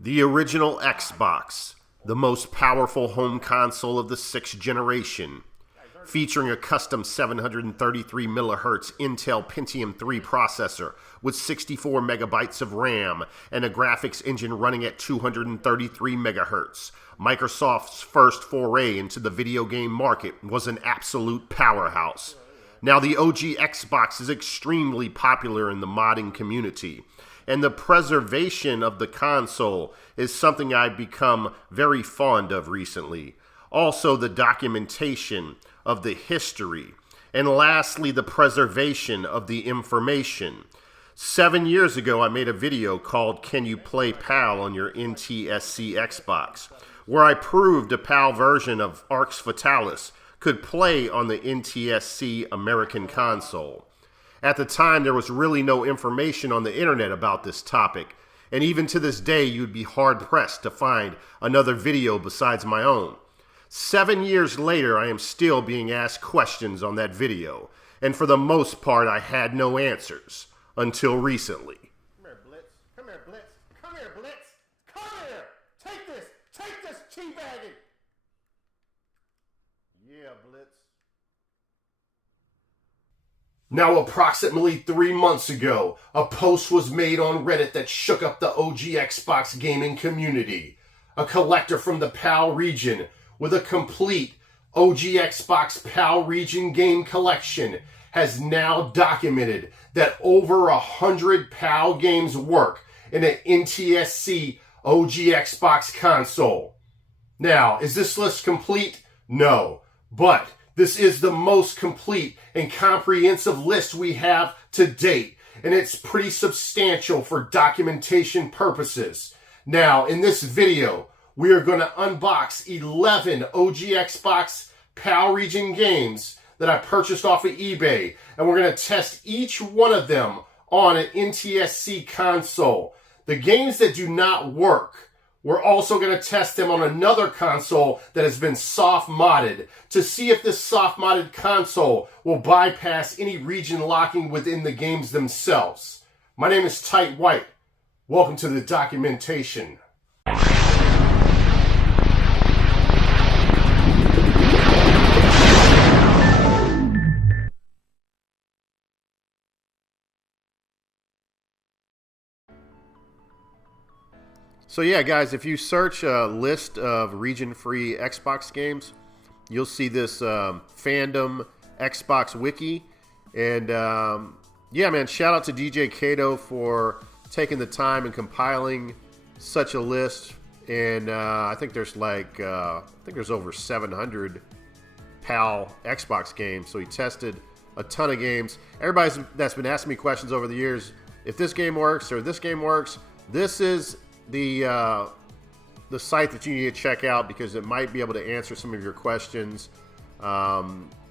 The original Xbox, the most powerful home console of the 6th generation, featuring a custom 733 MHz Intel Pentium 3 processor with 64 megabytes of RAM and a graphics engine running at 233 MHz. Microsoft's first foray into the video game market was an absolute powerhouse. Now the OG Xbox is extremely popular in the modding community, and the preservation of the console is something I've become very fond of recently. Also, the documentation of the history. And lastly, the preservation of the information. 7 years ago, I made a video called Can You Play PAL on Your NTSC Xbox, where I proved a PAL version of Arx Fatalis could play on the NTSC American console. At the time, there was really no information on the internet about this topic, and even to this day, you'd be hard-pressed to find another video besides my own. 7 years later, I am still being asked questions on that video, and for the most part, I had no answers, until recently. Come here, Blitz. Come here, Blitz. Come here, Blitz. Come here. Take this teabagging. Yeah, Blitz. Now, approximately 3 months ago, a post was made on Reddit that shook up the OG Xbox gaming community. A collector from the PAL region with a complete OG Xbox PAL region game collection has now documented that over 100 PAL games work in an NTSC OG Xbox console. Now, is this list complete? No, but this is the most complete and comprehensive list we have to date, and it's pretty substantial for documentation purposes. Now, in this video, we are going to unbox 11 OG Xbox PAL region games that I purchased off of eBay, and we're going to test each one of them on an NTSC console. The games that do not work, we're also going to test them on another console that has been soft modded to see if this soft modded console will bypass any region locking within the games themselves. My name is Tight White. Welcome to the documentation. So yeah, guys, if you search a list of region-free Xbox games, you'll see this fandom Xbox wiki. And yeah, man, shout out to DJ Kato for taking the time and compiling such a list. And I think there's like, there's over 700 PAL Xbox games. So he tested a ton of games. Everybody that's been asking me questions over the years, if this game works or this game works, this is the site that you need to check out because it might be able to answer some of your questions.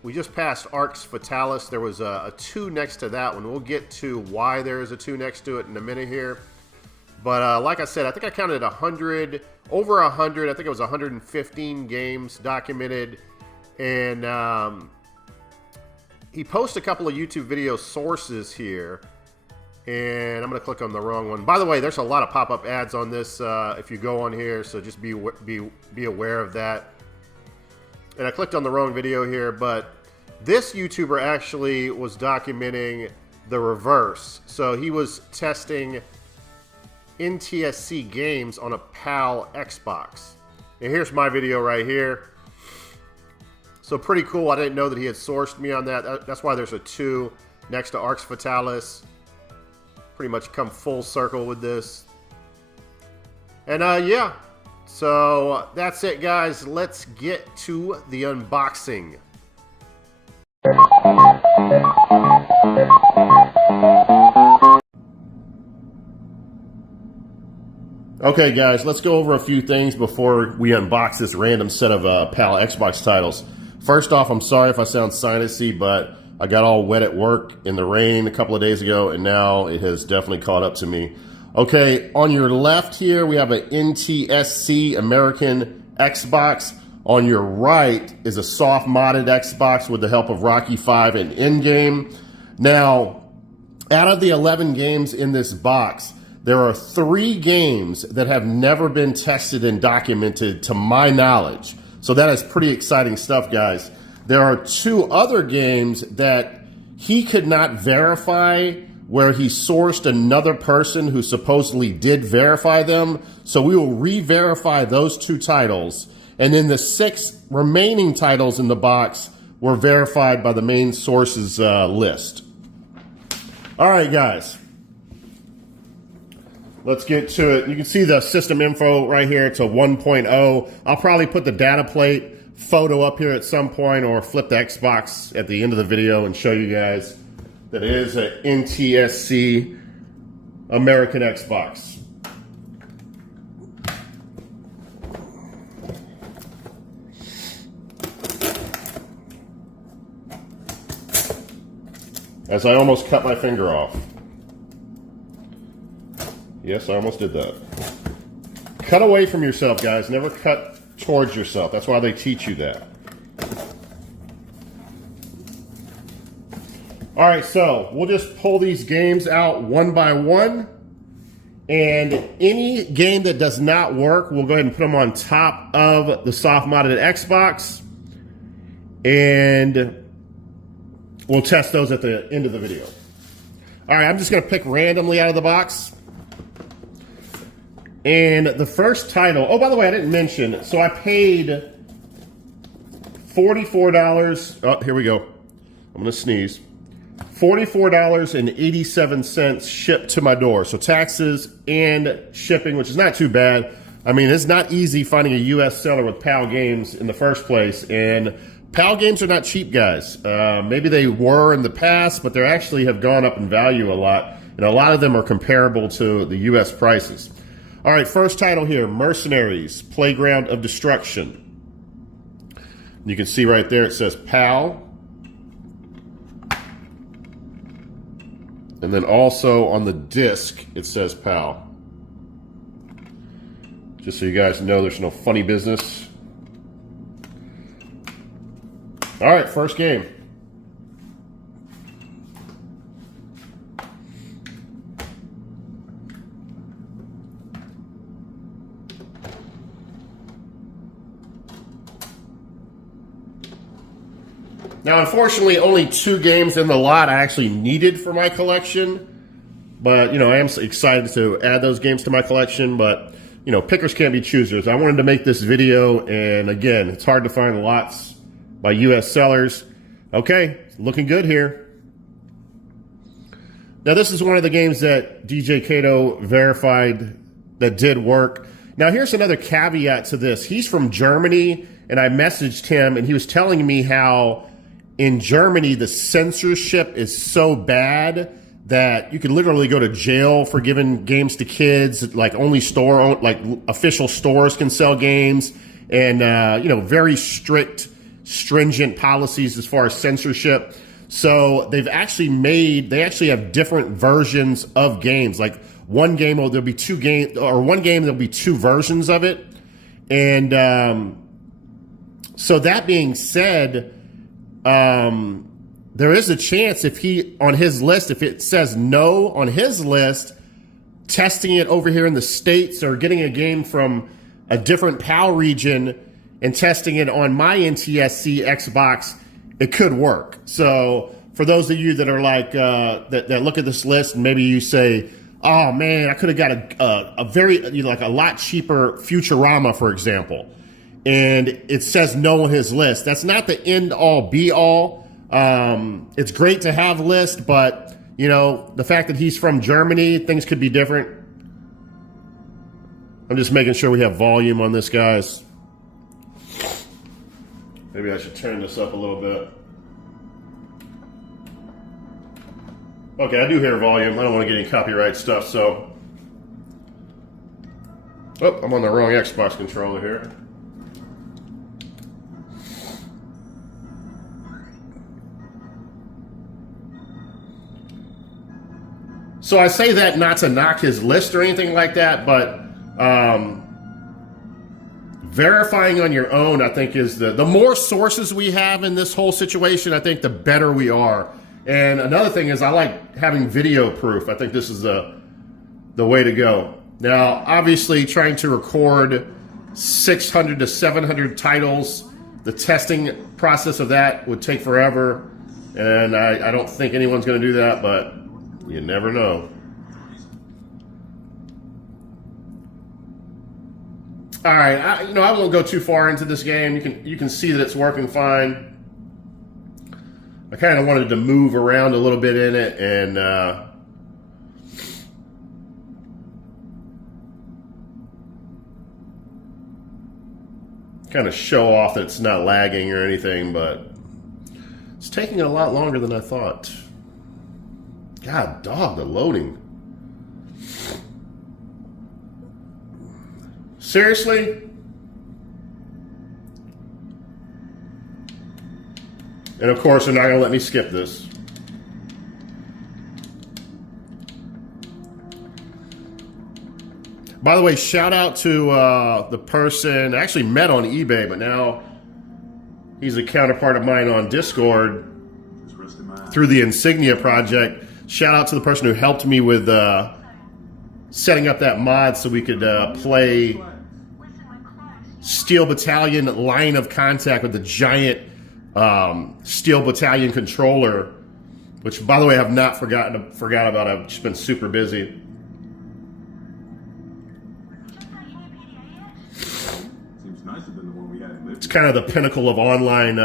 We just passed Arx Fatalis. There was a 2 next to that one. We'll get to why there is a 2 next to it in a minute here. But like I said, I think I counted 100, over 100. I think it was 115 games documented. And he posted a couple of YouTube video sources here. And I'm going to click on the wrong one. By the way, there's a lot of pop-up ads on this if you go on here, so just be aware of that. And I clicked on the wrong video here, but this YouTuber actually was documenting the reverse. So he was testing NTSC games on a PAL Xbox. And here's my video right here. So pretty cool. I didn't know that he had sourced me on that. That's why there's a 2 next to Arx Fatalis. Pretty much come full circle with this. And yeah, so that's it, guys. Let's get to the unboxing. Okay, guys, let's go over a few things before we unbox this random set of PAL Xbox titles. First off, I'm sorry if I sound sinusy, but I got all wet at work in the rain a couple of days ago, and now it has definitely caught up to me. Okay, on your left here, we have an NTSC American Xbox. On your right is a soft modded Xbox with the help of Rocky 5 and Endgame. Now, out of the 11 games in this box, there are 3 games that have never been tested and documented to my knowledge. So that is pretty exciting stuff, guys. There are 2 other games that he could not verify, where he sourced another person who supposedly did verify them. So we will re-verify those 2 titles. And then the 6 remaining titles in the box were verified by the main sources list. All right, guys. Let's get to it. You can see the system info right here. It's a 1.0. I'll probably put the data plate photo up here at some point, or flip the Xbox at the end of the video and show you guys that it is an NTSC American Xbox. As I almost cut my finger off. Yes, I almost did that. Cut away from yourself, guys. Never cut towards yourself. That's why they teach you that. All right, so we'll just pull these games out one by one. And any game that does not work, we'll go ahead and put them on top of the soft-modded Xbox. And we'll test those at the end of the video. All right, I'm just going to pick randomly out of the box. And the first title, oh, by the way, I didn't mention, so I paid $44. Oh, here we go. I'm going to sneeze. $44.87 shipped to my door. So taxes and shipping, which is not too bad. I mean, it's not easy finding a U.S. seller with PAL games in the first place. And PAL games are not cheap, guys. Maybe they were in the past, but they actually have gone up in value a lot. And a lot of them are comparable to the U.S. prices. All right, first title here, Mercenaries, Playground of Destruction. You can see right there it says PAL. And then also on the disc, it says PAL. Just so you guys know there's no funny business. All right, first game. Now, unfortunately, only 2 games in the lot I actually needed for my collection. But, you know, I am excited to add those games to my collection. But, you know, pickers can't be choosers. I wanted to make this video, and again, it's hard to find lots by U.S. sellers. Okay, looking good here. Now, this is one of the games that DJ Kato verified that did work. Now, here's another caveat to this. He's from Germany, and I messaged him, and he was telling me how in Germany, the censorship is so bad that you could literally go to jail for giving games to kids. Like only official stores can sell games, and you know, very strict, stringent policies as far as censorship. So they actually have different versions of games. Like one game, there'll be 2 games, or one game there'll be 2 versions of it, and so that being said. There is a chance if on his list, if it says no on his list, testing it over here in the States or getting a game from a different PAL region and testing it on my NTSC Xbox, it could work. So for those of you that are like, that look at this list and maybe you say, oh man, I could have got a very, like a lot cheaper Futurama, for example. And it says no on his list. That's not the end all be all. It's great to have a list, but you know, the fact that he's from Germany, things could be different. I'm just making sure we have volume on this, guys. Maybe I should turn this up a little bit. Okay, I do hear volume. I don't want to get any copyright stuff, so. Oh, I'm on the wrong Xbox controller here. So I say that not to knock his list or anything like that, but verifying on your own, I think, is the more sources we have in this whole situation, I think the better we are. And another thing is I like having video proof. I think this is the way to go. Now, obviously, trying to record 600 to 700 titles, the testing process of that would take forever, and I don't think anyone's going to do that, but you never know. All right, I won't go too far into this game. You can see that it's working fine. I kind of wanted to move around a little bit in it and kind of show off that it's not lagging or anything, but it's taking a lot longer than I thought. God, dog, the loading. Seriously? And of course, they're not going to let me skip this. By the way, shout out to the person I actually met on eBay, but now he's a counterpart of mine on Discord through the Insignia project. Shout out to the person who helped me with setting up that mod so we could play Steel Battalion Line of Contact with the giant Steel Battalion controller, which, by the way, I have not forgot about. I've just been super busy. It's kind of the pinnacle of online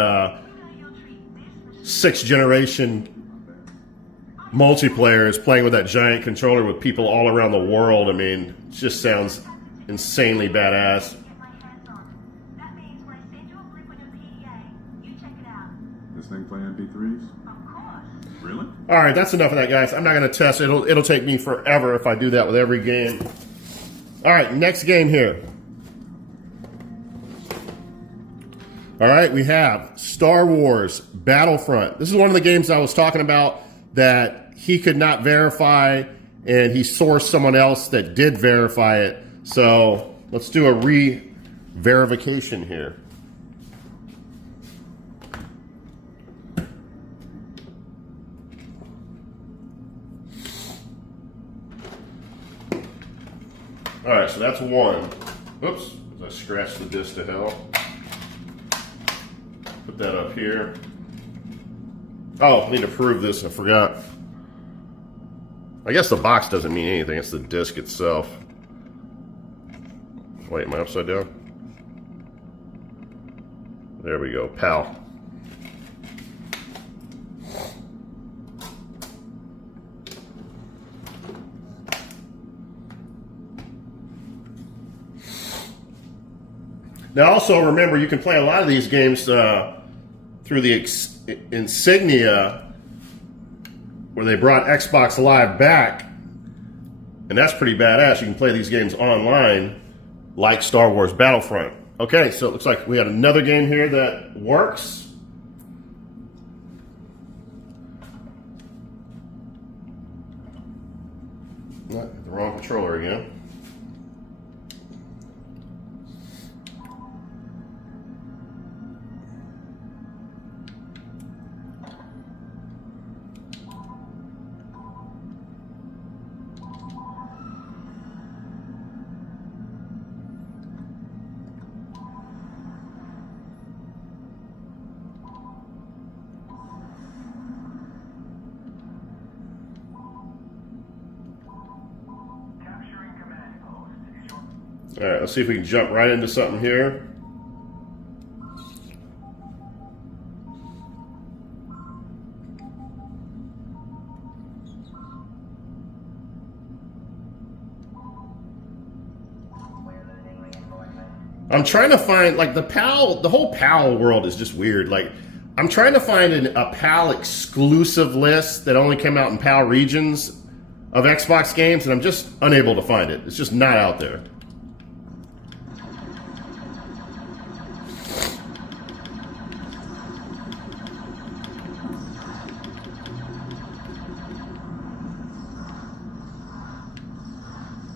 6th generation multiplayer, is playing with that giant controller with people all around the world. I mean, it just sounds insanely badass. This thing play MP3s? Really? All right, that's enough of that, guys. I'm not going to test it. It'll take me forever if I do that with every game. All right, next game here. All right, we have Star Wars Battlefront. This is one of the games I was talking about that he could not verify, and he sourced someone else that did verify it. So let's do a re-verification here. All right, so that's one. Oops, I scratched the disc to hell. Put that up here. Oh, I need to prove this. I forgot. I guess the box doesn't mean anything. It's the disc itself. Wait, am I upside down? There we go. PAL. Now, also remember, you can play a lot of these games through the Insignia, where they brought Xbox Live back, and that's pretty badass. You can play these games online, like Star Wars Battlefront. Okay, so it looks like we had another game here that works. The wrong controller again. All right, let's see if we can jump right into something here. I'm trying to find, like, the whole PAL world is just weird. Like, I'm trying to find a PAL exclusive list that only came out in PAL regions of Xbox games, and I'm just unable to find it. It's just not out there.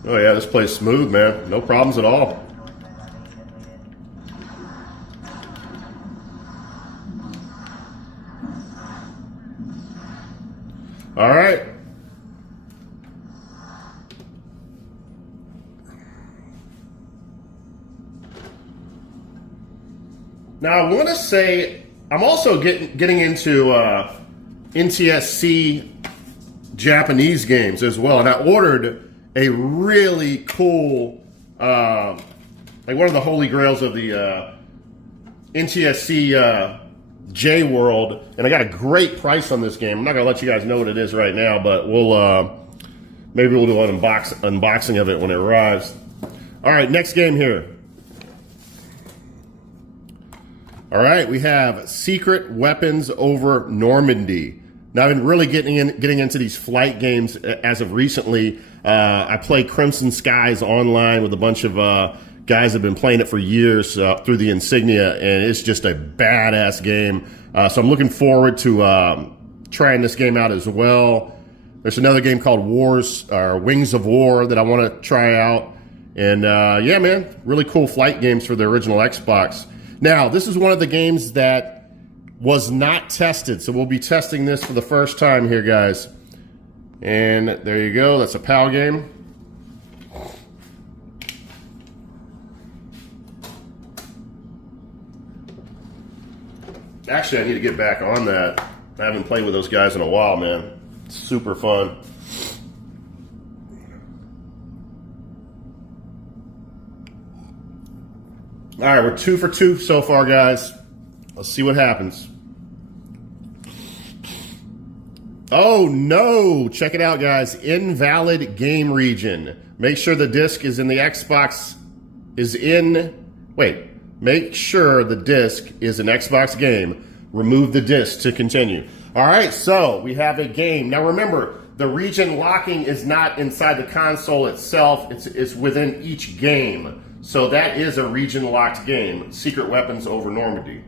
Oh yeah, this plays smooth, man. No problems at all. All right. Now, I want to say I'm also getting into NTSC Japanese games as well, and I ordered a really cool, like one of the holy grails of the NTSC J World, and I got a great price on this game. I'm not gonna let you guys know what it is right now, but maybe we'll do an unboxing of it when it arrives. All right, next game here. All right, we have Secret Weapons over Normandy. Now, I've been really getting into these flight games as of recently. I play Crimson Skies online with a bunch of guys that have been playing it for years through the Insignia, and it's just a badass game. So I'm looking forward to trying this game out as well. There's another game called Wings of War that I want to try out. And yeah, man, really cool flight games for the original Xbox. Now, this is one of the games that was not tested, so we'll be testing this for the first time here, guys. And there you go, that's a PAL game. Actually, I need to get back on that. I haven't played with those guys in a while, man. It's super fun. All right, we're 2 for 2 so far, guys. Let's see what happens. Oh, no. Check it out, guys. Invalid game region. Make sure the disc is in the Xbox make sure the disc is an Xbox game. Remove the disc to continue. All right, so we have a game. Now, remember, the region locking is not inside the console itself. It's within each game. So that is a region-locked game, Secret Weapons over Normandy.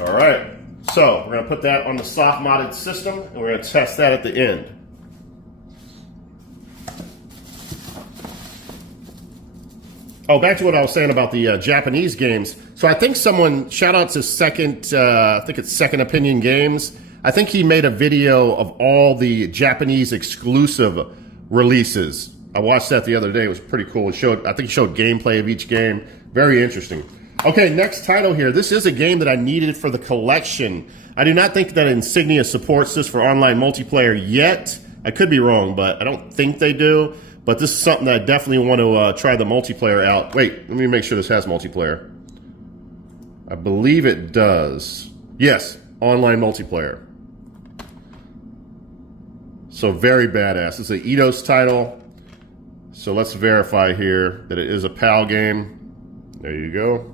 All right, so we're going to put that on the soft-modded system, and we're going to test that at the end. Oh, back to what I was saying about the Japanese games. So I think someone, shout out to Second Opinion Games. I think he made a video of all the Japanese exclusive releases. I watched that the other day. It was pretty cool. I think he showed gameplay of each game. Very interesting. Okay, next title here. This is a game that I needed for the collection. I do not think that Insignia supports this for online multiplayer yet. I could be wrong, but I don't think they do. But this is something that I definitely want to try the multiplayer out. Wait, let me make sure this has multiplayer. I believe it does. Yes, online multiplayer. So very badass. It's an Eidos title. So let's verify here that it is a PAL game. There you go.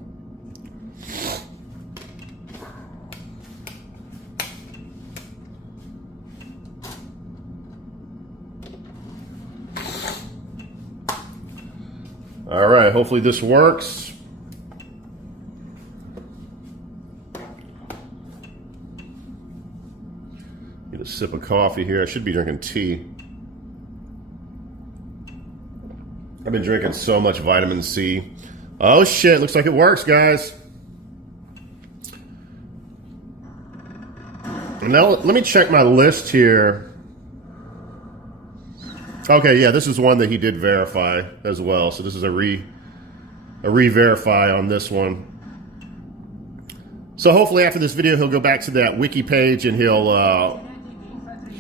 All right, hopefully this works. Get a sip of coffee here. I should be drinking tea. I've been drinking so much vitamin C. Oh shit, looks like it works, guys. And now let me check my list here. Okay, yeah, this is one that he did verify as well. So this is a re-verify on this one. So hopefully after this video, he'll go back to that wiki page and he'll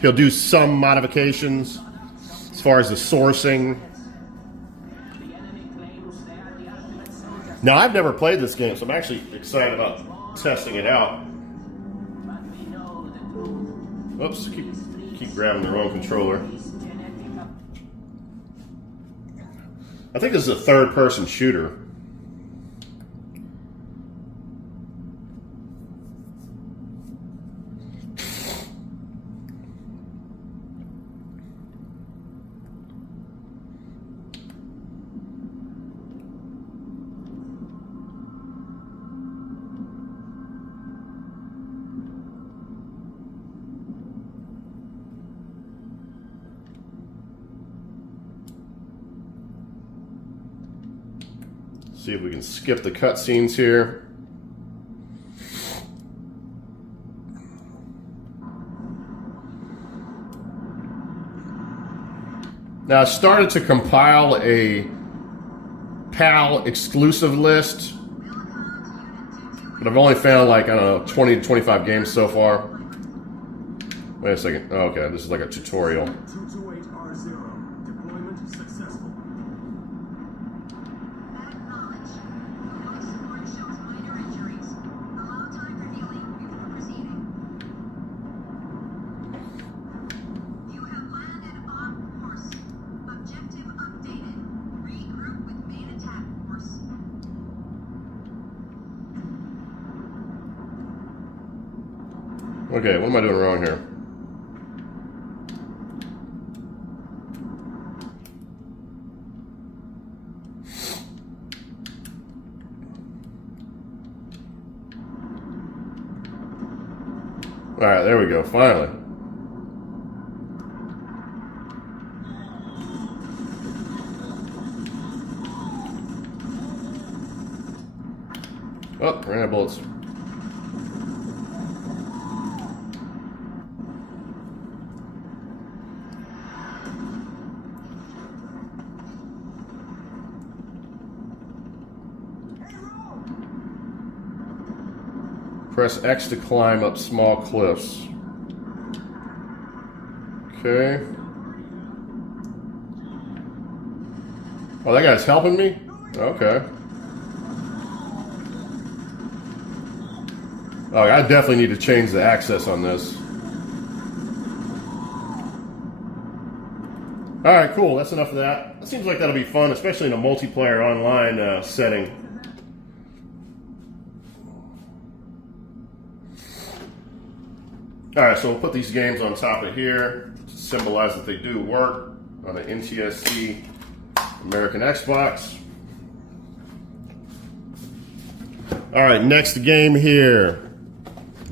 do some modifications as far as the sourcing. Now, I've never played this game, so I'm actually excited about testing it out. Oops, keep grabbing the wrong controller. I think this is a third-person shooter. See if we can skip the cutscenes here. Now I started to compile a PAL exclusive list, but I've only found like, I don't know, 20 to 25 games so far. Wait a second. Oh, okay, this is like a tutorial. 228R0. Deployment successful. Acknowledge. Your support shows minor injuries. Allow time for healing before proceeding. You have landed on course. Objective updated. Regroup with main attack force. Okay, what am I doing wrong here? All right, there we go, finally. Oh, ran out of bullets. Press X to climb up small cliffs. Okay. Oh, that guy's helping me? Okay. Oh, I definitely need to change the access on this. Alright, cool. That's enough of that. It seems like that'll be fun, especially in a multiplayer online setting. Alright, so we'll put these games on top of here to symbolize that they do work on the NTSC American Xbox. Alright, next game here.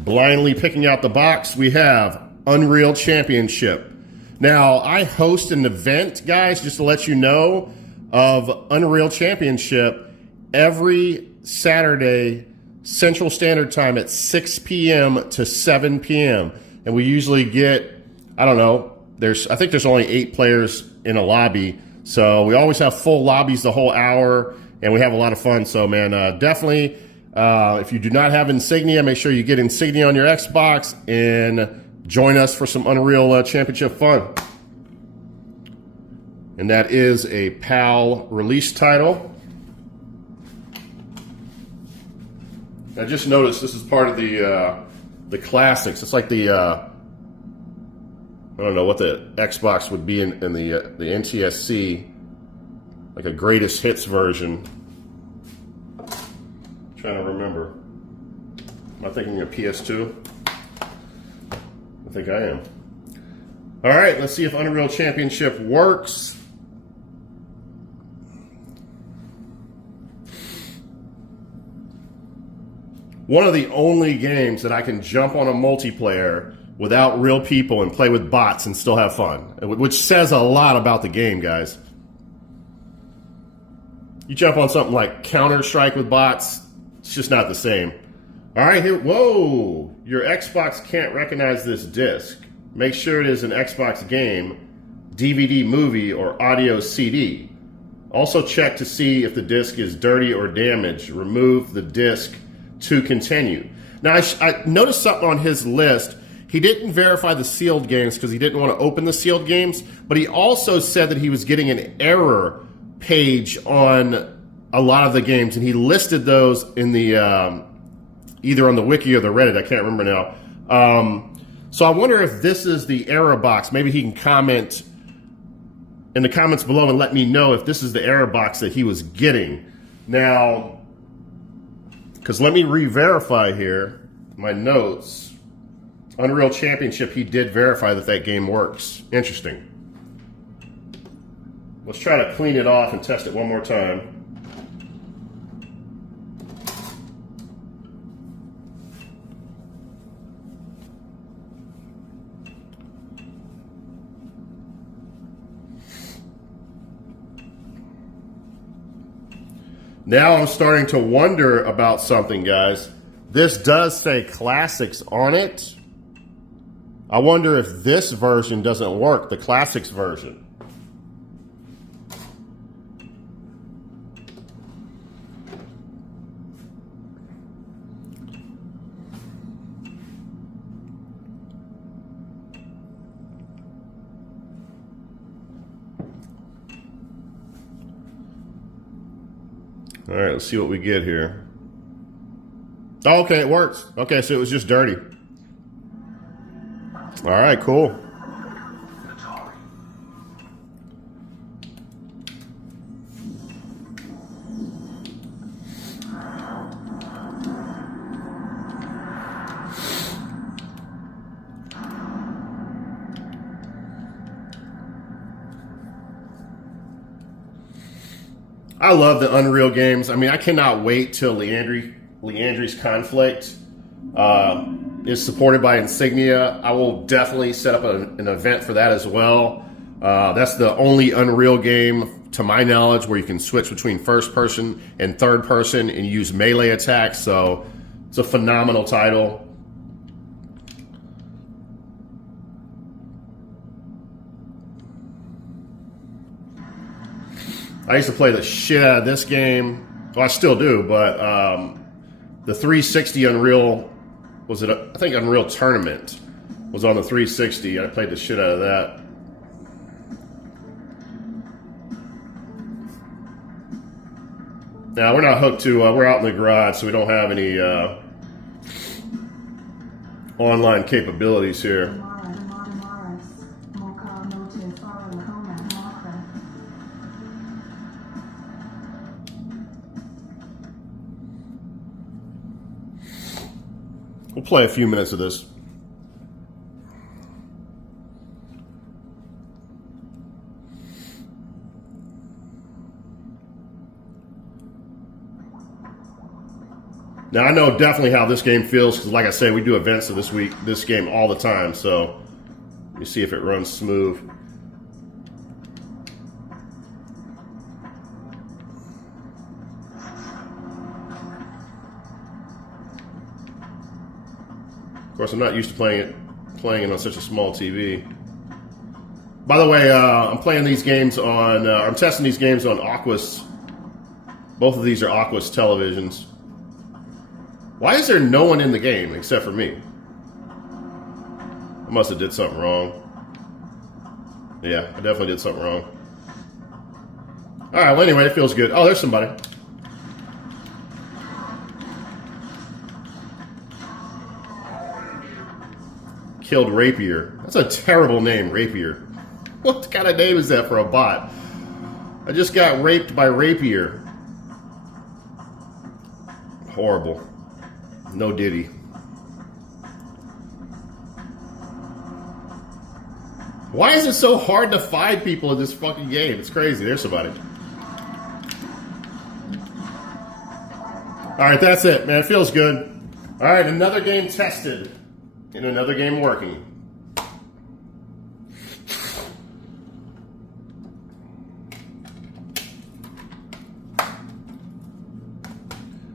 Blindly picking out the box, we have Unreal Championship. Now, I host an event, guys, just to let you know, of Unreal Championship every Saturday Central Standard Time at 6 p.m. to 7 p.m. And we usually get, I don't know, I think there's only 8 players in a lobby. So we always have full lobbies the whole hour, and we have a lot of fun. So, man, definitely, if you do not have Insignia, make sure you get Insignia on your Xbox and join us for some Unreal Championship fun. And that is a PAL release title. I just noticed this is part of the classics. It's like the I don't know what the Xbox would be in the NTSC, like a greatest hits version. I'm trying to remember. Am I thinking of PS2? I think I am. All right, let's see if Unreal Championship works. One of the only games that I can jump on a multiplayer without real people and play with bots and still have fun, which says a lot about the game, guys. You jump on something like Counter-Strike with bots, it's just not the same. All right, here, whoa, your Xbox can't recognize this disc. Make sure it is an Xbox game, DVD movie, or audio CD. Also check to see if the disc is dirty or damaged. Remove the disc to continue. Now, I noticed something on his list. He didn't verify the sealed games because he didn't want to open the sealed games, but he also said that he was getting an error page on a lot of the games, and he listed those in the either on the wiki or the Reddit. I can't remember now. So I wonder if this is the error box. Maybe he can comment in the comments below and let me know if this is the error box that he was getting. Now, because let me re-verify here my notes. Unreal Championship, he did verify that that game works. Interesting. Let's try to clean it off and test it one more time. Now I'm starting to wonder about something, guys. This does say Classics on it. I wonder if this version doesn't work, the Classics version. All right, let's see what we get here. Oh, okay, it works. Okay, so it was just dirty. All right, cool. I love the Unreal games. I mean, I cannot wait till Leandri's Conflict is supported by Insignia. I will definitely set up an event for that as well. That's the only Unreal game, to my knowledge, where you can switch between first person and third person and use melee attacks. So it's a phenomenal title. I used to play the shit out of this game. Well, I still do, but the 360 Unreal, I think Unreal Tournament was on the 360. I played the shit out of that. Now, we're not hooked to, we're out in the garage, so we don't have any online capabilities here. We'll play a few minutes of this. Now, I know definitely how this game feels because, like I say, we do events of this game all the time. So, let me see if it runs smooth. Of course, I'm not used to playing it on such a small TV. By the way, I'm playing these games on, I'm testing these games on Aquas. Both of these are Aquas televisions. Why is there no one in the game except for me? I must have did something wrong. Yeah, I definitely did something wrong. All right, well, anyway, it feels good. Oh, there's somebody. Killed Rapier. That's a terrible name, Rapier. What kind of name is that for a bot? I just got raped by Rapier. Horrible. No diddy. Why is it so hard to find people in this fucking game? It's crazy. There's somebody. All right, that's it, man. It feels good. All right, another game tested. And another game working.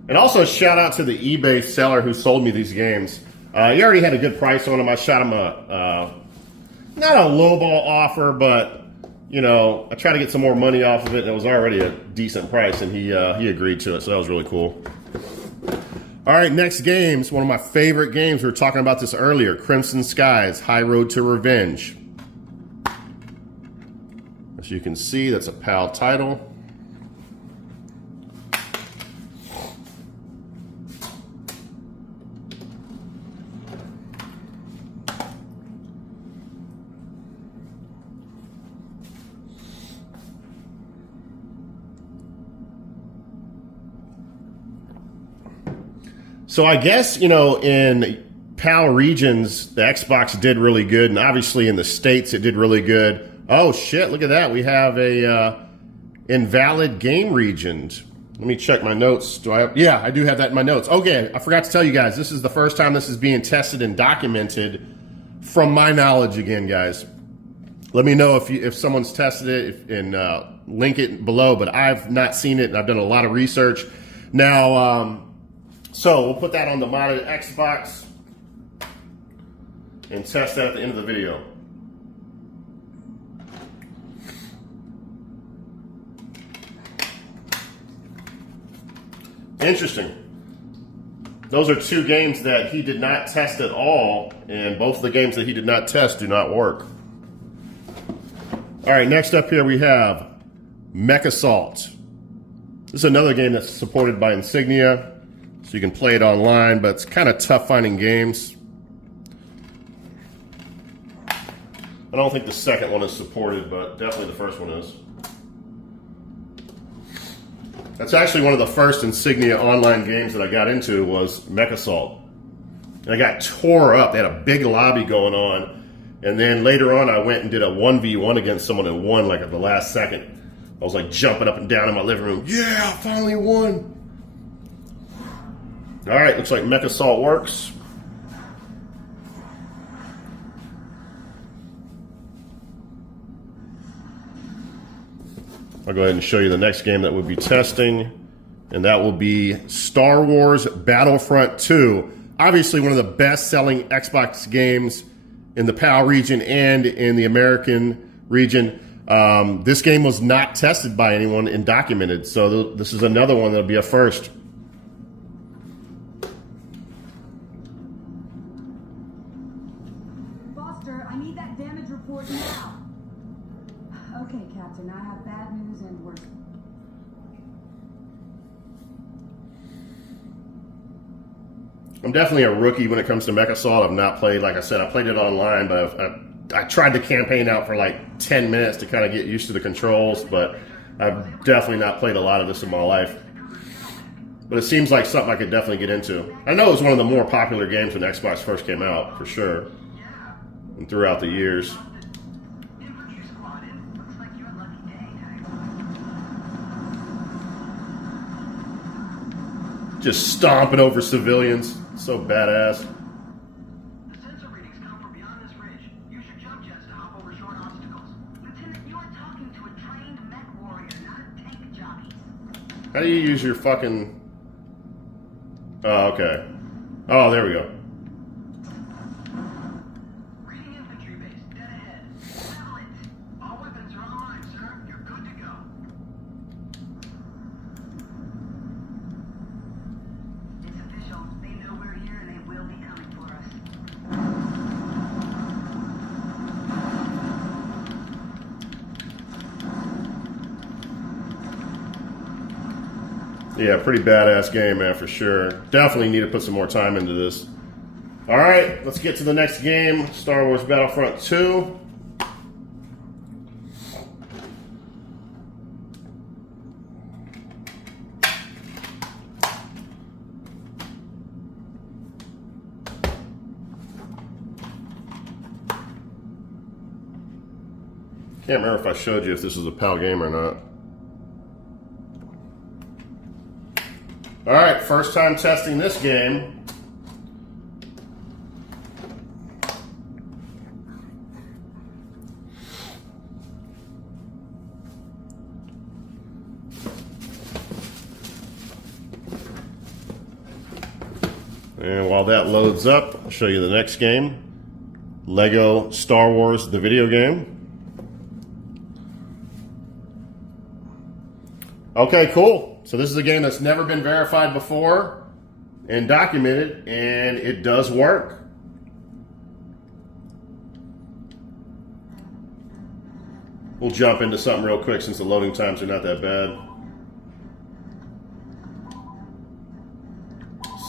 And also a shout out to the eBay seller who sold me these games. He already had a good price on them. I shot him not a lowball offer, but you know, I tried to get some more money off of it, and it was already a decent price, and he agreed to it, so that was really cool. All right, next game's one of my favorite games. We were talking about this earlier. Crimson Skies, High Road to Revenge. As you can see, that's a PAL title. So I guess, you know, in PAL regions, the Xbox did really good, and obviously in the States it did really good. Oh shit, look at that. We have a invalid game regions. Let me check my notes. Yeah, I do have that in my notes. Okay, I forgot to tell you guys, this is the first time this is being tested and documented from my knowledge again, guys. Let me know if someone's tested it and link it below, but I've not seen it, and I've done a lot of research. Now, so we'll put that on the modded Xbox and test that at the end of the video. Interesting. Those are two games that he did not test at all, and both of the games that he did not test do not work. All right, next up here we have Mech Assault. This is another game that's supported by Insignia, so you can play it online, but it's kind of tough finding games. I don't think the second one is supported, but definitely the first one is. That's actually one of the first Insignia online games that I got into was Mech Assault. And I got tore up. They had a big lobby going on. And then later on, I went and did a 1v1 against someone and won like at the last second. I was like jumping up and down in my living room. Yeah, I finally won. All right, looks like Mech Assault works. I'll go ahead and show you the next game that we'll be testing, and that will be Star Wars Battlefront 2. Obviously one of the best-selling Xbox games in the PAL region and in the American region. This game was not tested by anyone and documented, so this is another one that'll be a first. Foster, I need that damage report now. Okay, Captain, I have bad news and worse. I'm definitely a rookie when it comes to Mech Assault. I've not played, like I said, I played it online, but I tried the campaign out for like 10 minutes to kind of get used to the controls, but I've definitely not played a lot of this in my life. But it seems like something I could definitely get into. I know it was one of the more popular games when Xbox first came out, for sure, and throughout the years. Just stomping over civilians. So badass. The sensor readings come from beyond this ridge. Use your jump jets to hop over short obstacles. Lieutenant, you are talking to a trained mech warrior, not a tank jockey. How do you use your fucking... Oh, okay. Oh, there we go. Reading infantry base, dead ahead. Level it. All weapons are online, sir. You're good to go. It's official. They know we're here and they will be coming for us. Yeah, pretty badass game, man, for sure. Definitely need to put some more time into this. All right, let's get to the next game, Star Wars Battlefront 2. Can't remember if I showed you if this was a PAL game or not. All right, first time testing this game. And while that loads up, I'll show you the next game. Lego Star Wars, the video game. Okay, cool. So this is a game that's never been verified before and documented, and it does work. We'll jump into something real quick since the loading times are not that bad.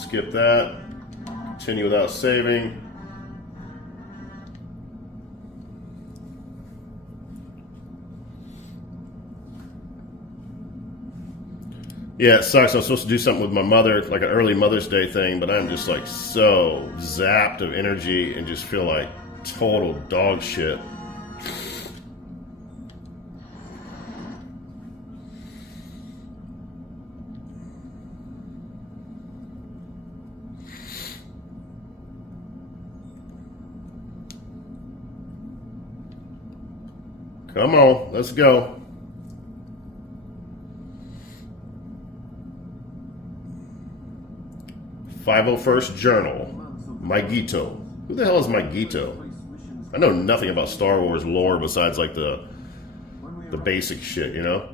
Skip that. Continue without saving. Yeah, it sucks. I was supposed to do something with my mother, like an early Mother's Day thing, but I'm just like so zapped of energy and just feel like total dog shit. Come on, let's go. .501st Journal. Maigito. Who the hell is Maigito? I know nothing about Star Wars lore besides like the basic shit, you know?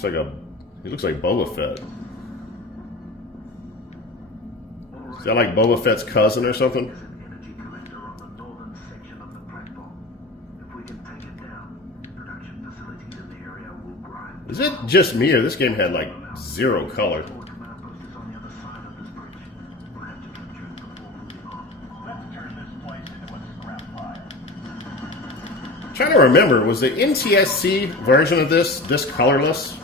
He looks like Boba Fett. Is that like Boba Fett's cousin or something? Is it just me or this game had like zero color? Trying to remember, was the NTSC version of this colorless?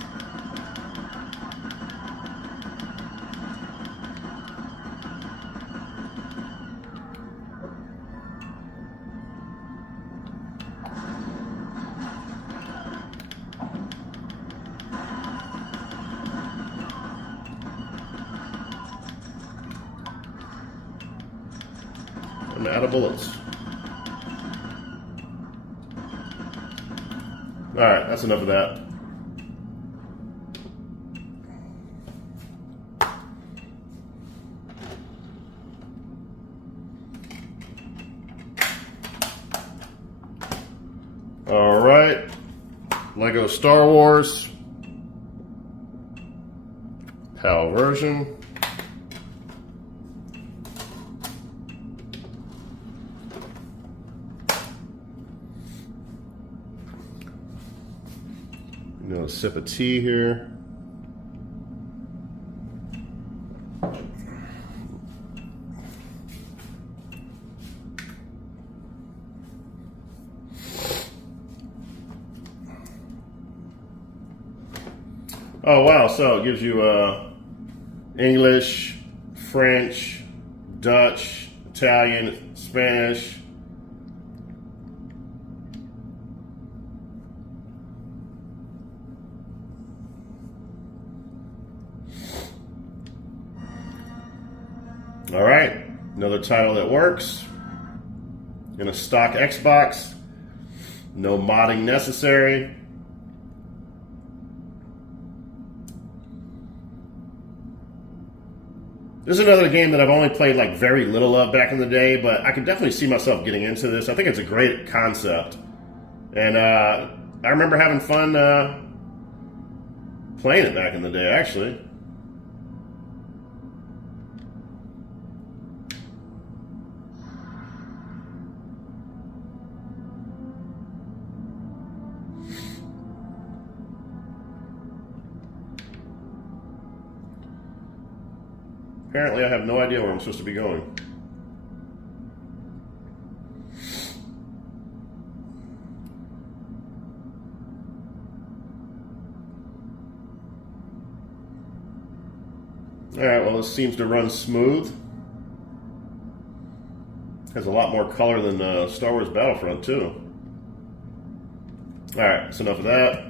I'm out of bullets. Alright, that's enough of that. Alright. Lego Star Wars. PAL version. A sip of tea here. Oh wow, so it gives you English, French, Dutch, Italian, Spanish. All right, another title that works. In a stock Xbox. No modding necessary. This is another game that I've only played like very little of back in the day, but I can definitely see myself getting into this. I think it's a great concept. And I remember having fun playing it back in the day, actually. Apparently, I have no idea where I'm supposed to be going. Alright, well, this seems to run smooth. Has a lot more color than Star Wars Battlefront, too. Alright, that's enough of that.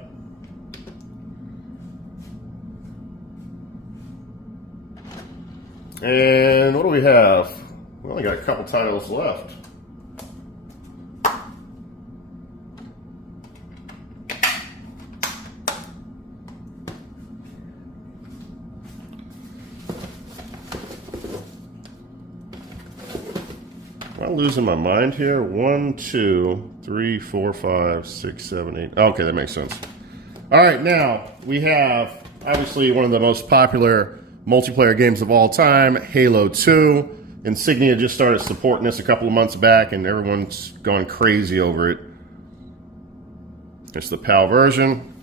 And what do we have? We only got a couple titles left. Am I losing my mind here? 1, 2, 3, 4, 5, 6, 7, 8. Okay, that makes sense. All right, now we have obviously one of the most popular multiplayer games of all time, Halo 2. Insignia just started supporting this a couple of months back, and everyone's gone crazy over it. It's the PAL version.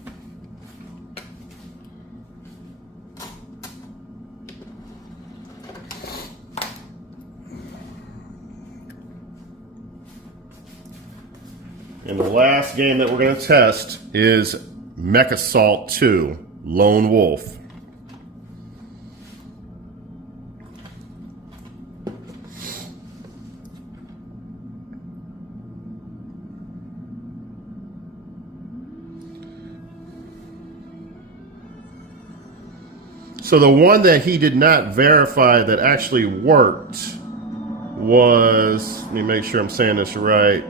And the last game that we're going to test is Mech Assault 2, Lone Wolf. So the one that he did not verify that actually worked was, let me make sure I'm saying this right,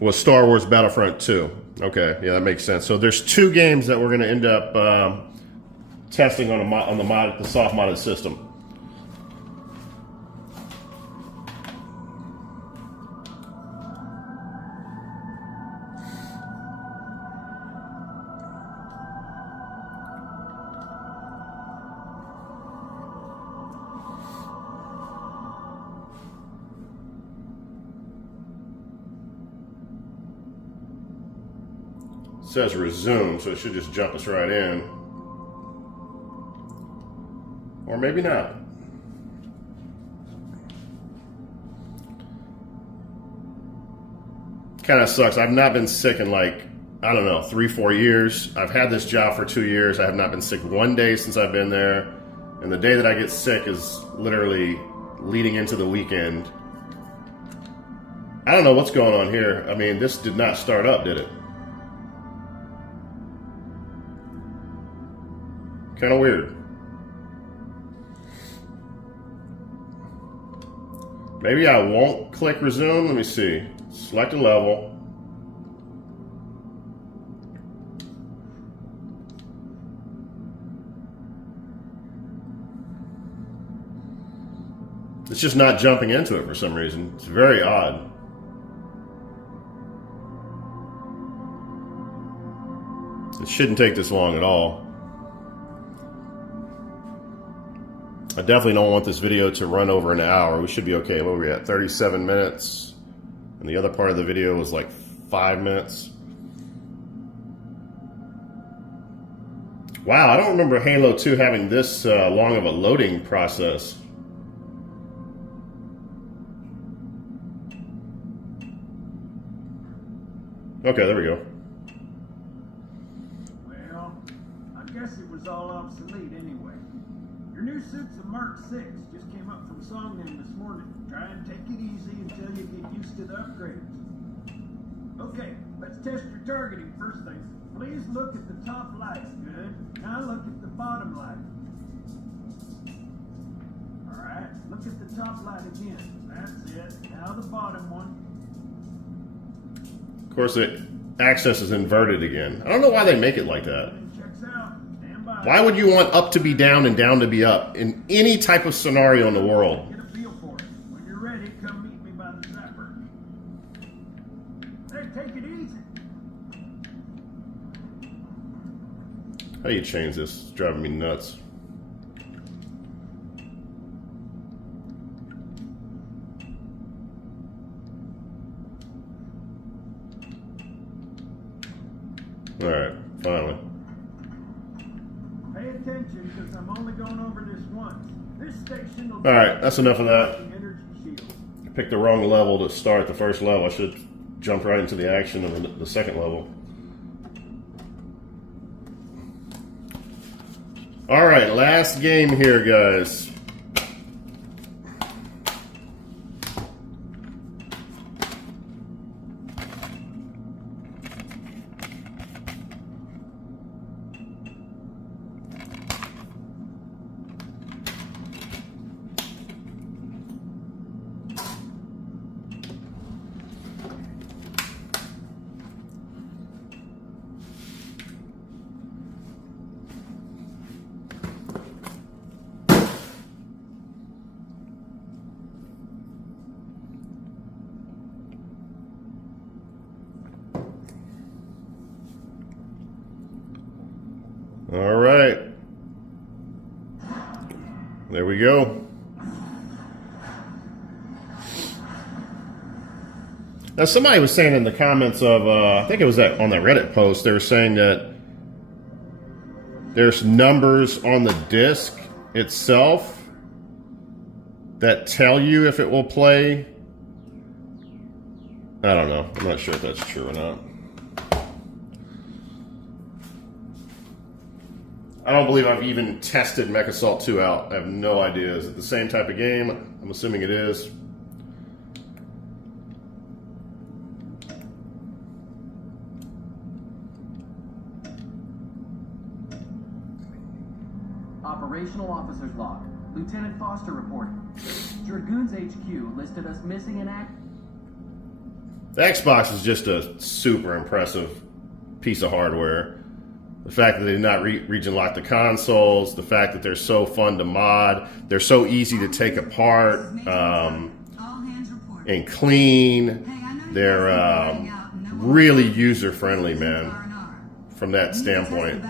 was Star Wars Battlefront 2. Okay, yeah, that makes sense. So there's two games that we're going to end up testing on the soft modded system. says resume, so it should just jump us right in. Or maybe not. Kind of sucks. I've not been sick in like, I don't know, 3-4 years. I've had this job for 2 years. I have not been sick one day since I've been there. And the day that I get sick is literally leading into the weekend. I don't know what's going on here. I mean, this did not start up, did it? Kind of weird. Maybe I won't click resume. Let me see. Select a level. It's just not jumping into it for some reason. It's very odd. It shouldn't take this long at all. I definitely don't want this video to run over an hour. We should be okay. What are we at? 37 minutes. And the other part of the video was like 5 minutes. Wow, I don't remember Halo 2 having this long of a loading process. Okay, there we go. Well, I guess it was all obsolete anyway. Your new suit's a Mark 6. Just came up from Songnam this morning. Try and take it easy until you get used to the upgrades. Okay, let's test your targeting first thing. Please look at the top light. Good. Now look at the bottom light. Alright, look at the top light again. That's it. Now the bottom one. Of course, the axis is inverted again. I don't know why they make it like that. Checks out. Stand by. Why would you want up to be down and down to be up in any type of scenario in the world? Get a feel for it. When you're ready, come meet me by the zapper. Hey, take it easy. How do you change this? It's driving me nuts. All right, finally. Pay attention, because I'm only going over this once. This station will... All right, that's enough of that. Energy shield. I picked the wrong level to start the first level. I should jump right into the action of the second level. All right, last game here, guys. All right. There we go. Now, somebody was saying in the comments of, I think it was on that Reddit post, they were saying that there's numbers on the disc itself that tell you if it will play. I don't know. I'm not sure if that's true or not. I don't believe I've even tested Mech Assault 2 out. I have no idea. Is it the same type of game? I'm assuming it is. Operational Officer's Log. Lieutenant Foster reporting. Dragoons HQ listed us missing in act. The Xbox is just a super impressive piece of hardware. The fact that they did not region lock the consoles, the fact that they're so fun to mod, they're so easy to take apart and clean. They're really user-friendly, man, from that standpoint.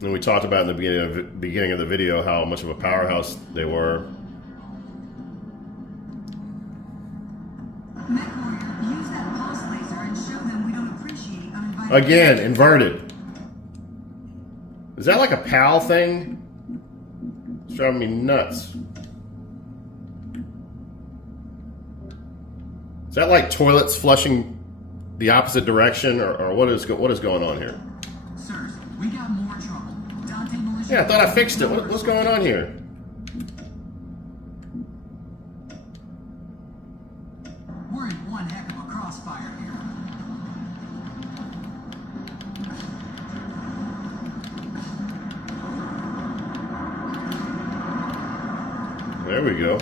And we talked about in the beginning of the video how much of a powerhouse they were. Again, inverted. Is that like a PAL thing? It's driving me nuts. Is that like toilets flushing the opposite direction, or what is going on here? Sirs, we got more trouble. Dante militia. Yeah, I thought I fixed it. What's going on here? We're in one heck of a crossfire here. There we go.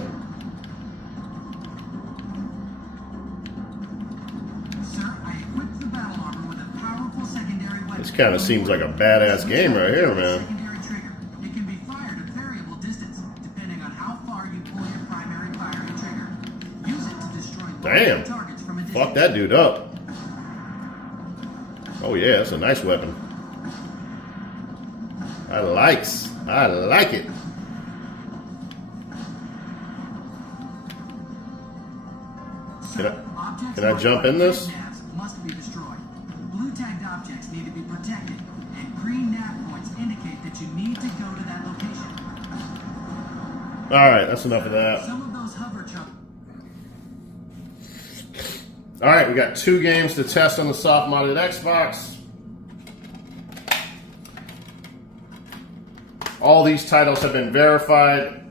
Sir, I equipped the battle armor with a powerful secondary weapon. This kind of seems like a badass game right here, man. Secondary trigger. It can be fired at variable distance, depending on how far you pull your primary firing trigger. Use it to destroy Damn. targets from a distance. Fuck that dude up. Oh yeah, that's a nice weapon. I like it. Can I jump in this? Must be destroyed. Blue tagged objects need to be protected, and green nav points indicate that you need to go to that location. All right, that's enough of that. Some of those hover chunks. All right, we got 2 games to test on the soft-modded Xbox. All these titles have been verified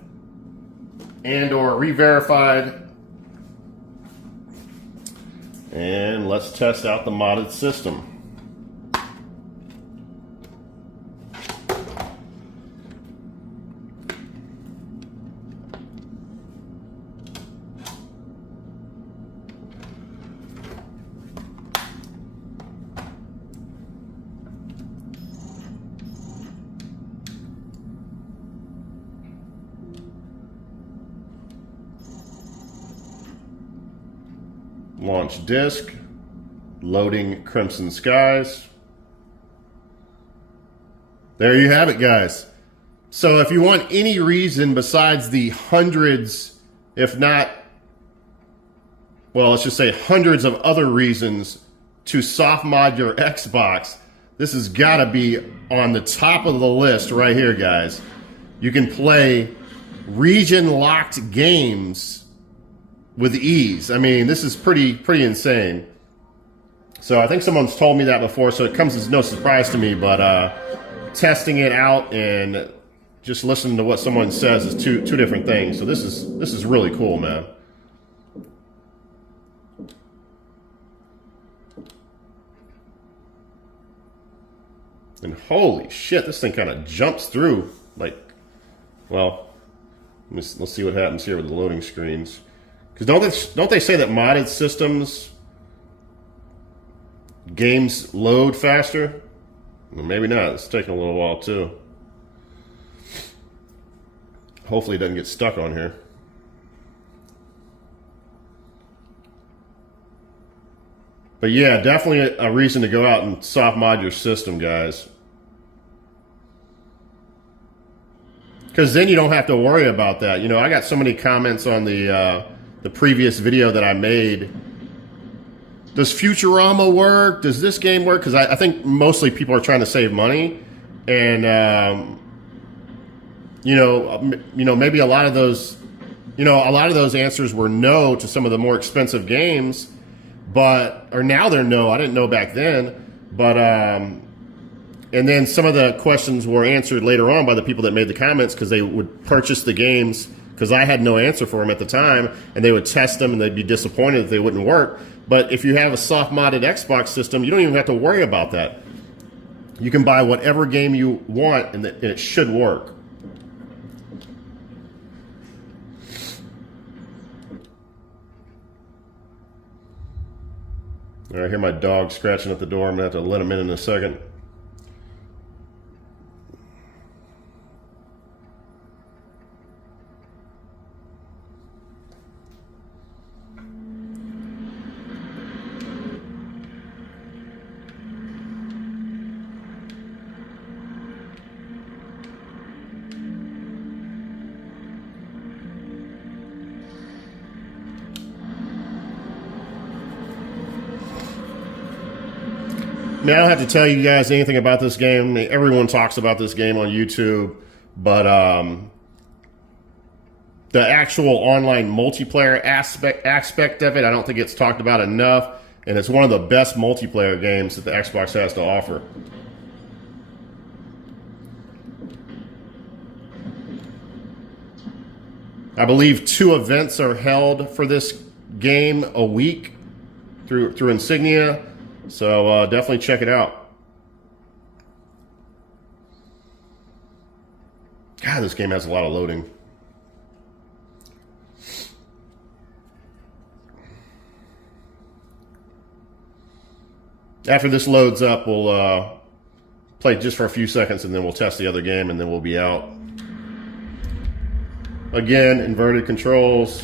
and/or re-verified. And let's test out the modded system. Launch disk, loading Crimson Skies. There you have it, guys. So if you want any reason besides the hundreds, if not, well, let's just say hundreds of other reasons to soft mod your Xbox, this has got to be on the top of the list right here, guys. You can play region-locked games with ease. I mean, this is pretty insane. So I think someone's told me that before, so it comes as no surprise to me, but testing it out and just listening to what someone says is two different things. So this is really cool, man. And holy shit, this thing kind of jumps through, like, well, let's see what happens here with the loading screens. Because don't they say that modded systems games load faster? Well, maybe not. It's taking a little while too. Hopefully it doesn't get stuck on here. But yeah, definitely a reason to go out and soft mod your system, guys. Because then you don't have to worry about that. You know, I got so many comments on the previous video that I made. Does Futurama work? Does this game work? Because I think mostly people are trying to save money, and you know, maybe a lot of those answers were no to some of the more expensive games, or now they're no. I didn't know back then, but and then some of the questions were answered later on by the people that made the comments because they would purchase the games. Because I had no answer for them at the time, and they would test them, and they'd be disappointed if they wouldn't work. But if you have a soft-modded Xbox system, you don't even have to worry about that. You can buy whatever game you want, and it should work. All right, I hear my dog scratching at the door. I'm going to have to let him in a second. mean, I don't have to tell you guys anything about this game. I mean, everyone talks about this game on YouTube, but the actual online multiplayer aspect of it, I don't think it's talked about enough, and it's one of the best multiplayer games that the Xbox has to offer. I believe 2 events are held for this game a week through Insignia, so definitely check it out. God, this game has a lot of loading. After this loads up, we'll play just for a few seconds, and then we'll test the other game, and then we'll be out. Again, inverted controls.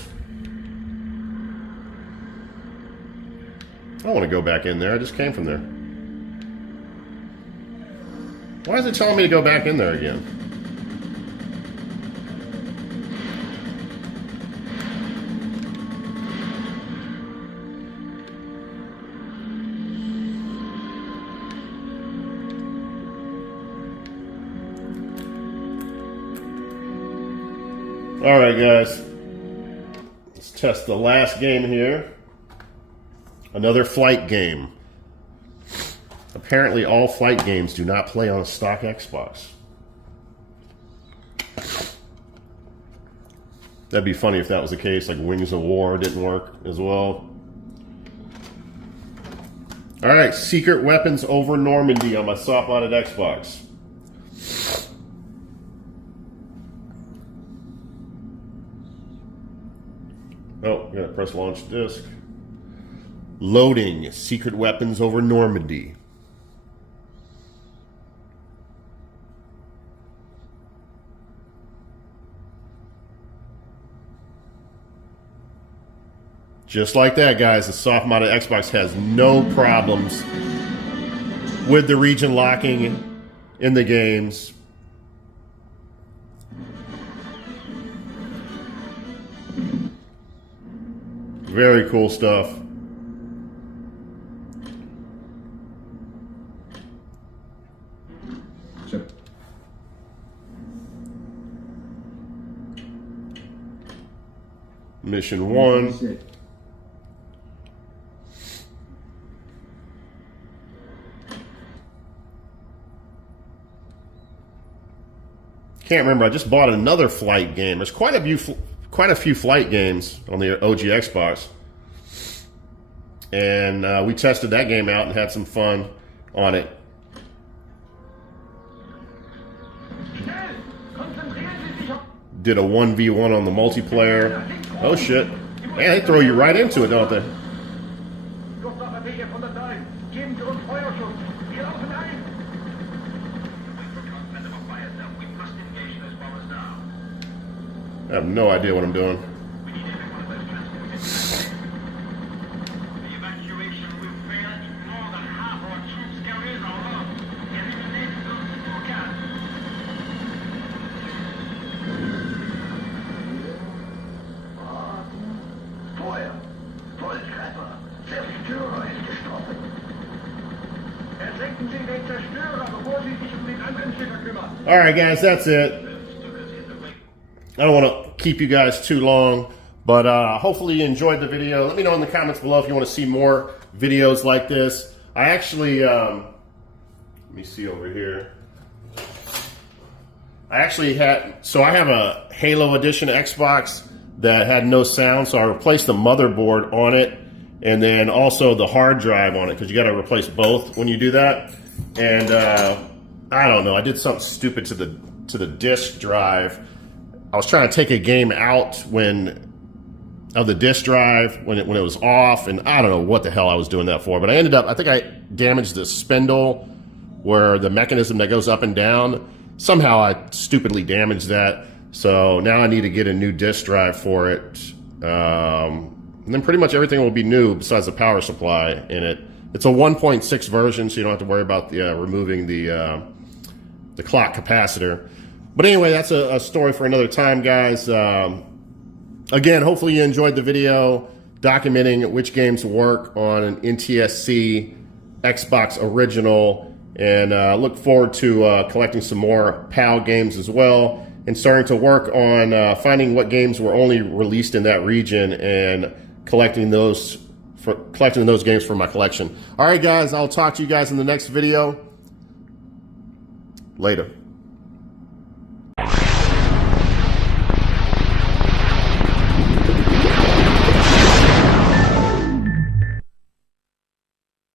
I don't want to go back in there. I just came from there. Why is it telling me to go back in there again? All right, guys. Let's test the last game here. Another flight game. Apparently, all flight games do not play on a stock Xbox. That'd be funny if that was the case, like Wings of War didn't work as well. All right, Secret Weapons over Normandy on my soft-modded Xbox. Oh, I gotta press launch disk. Loading Secret Weapons over Normandy. Just like that, guys, the soft modded Xbox has no problems with the region locking in the games. Very cool stuff. Mission 1. Can't remember. I just bought another flight game. There's quite a few flight games on the OG Xbox, and we tested that game out and had some fun on it. Did a 1v1 on the multiplayer. Oh shit. Man, they throw you right into it, don't they? I have no idea what I'm doing. All right, guys, that's it. I don't want to keep you guys too long, but hopefully you enjoyed the video. Let me know in the comments below if you want to see more videos like this. I actually, let me see over here. I have a Halo Edition Xbox that had no sound, so I replaced the motherboard on it and then also the hard drive on it, because you got to replace both when you do that. And I don't know, I did something stupid to the disk drive. I was trying to take a game out of the disk drive when it was off, and I don't know what the hell I was doing that for, but I think I damaged the spindle where the mechanism that goes up and down. Somehow I stupidly damaged that, so now I need to get a new disk drive for it. And then pretty much everything will be new besides the power supply in it. It's a 1.6 version, so you don't have to worry about removing the clock capacitor. But anyway, that's a story for another time, guys. Again, hopefully you enjoyed the video documenting which games work on an NTSC Xbox original, and look forward to collecting some more PAL games as well, and starting to work on finding what games were only released in that region and collecting those games for my collection. All right, guys, I'll talk to you guys in the next video. Later.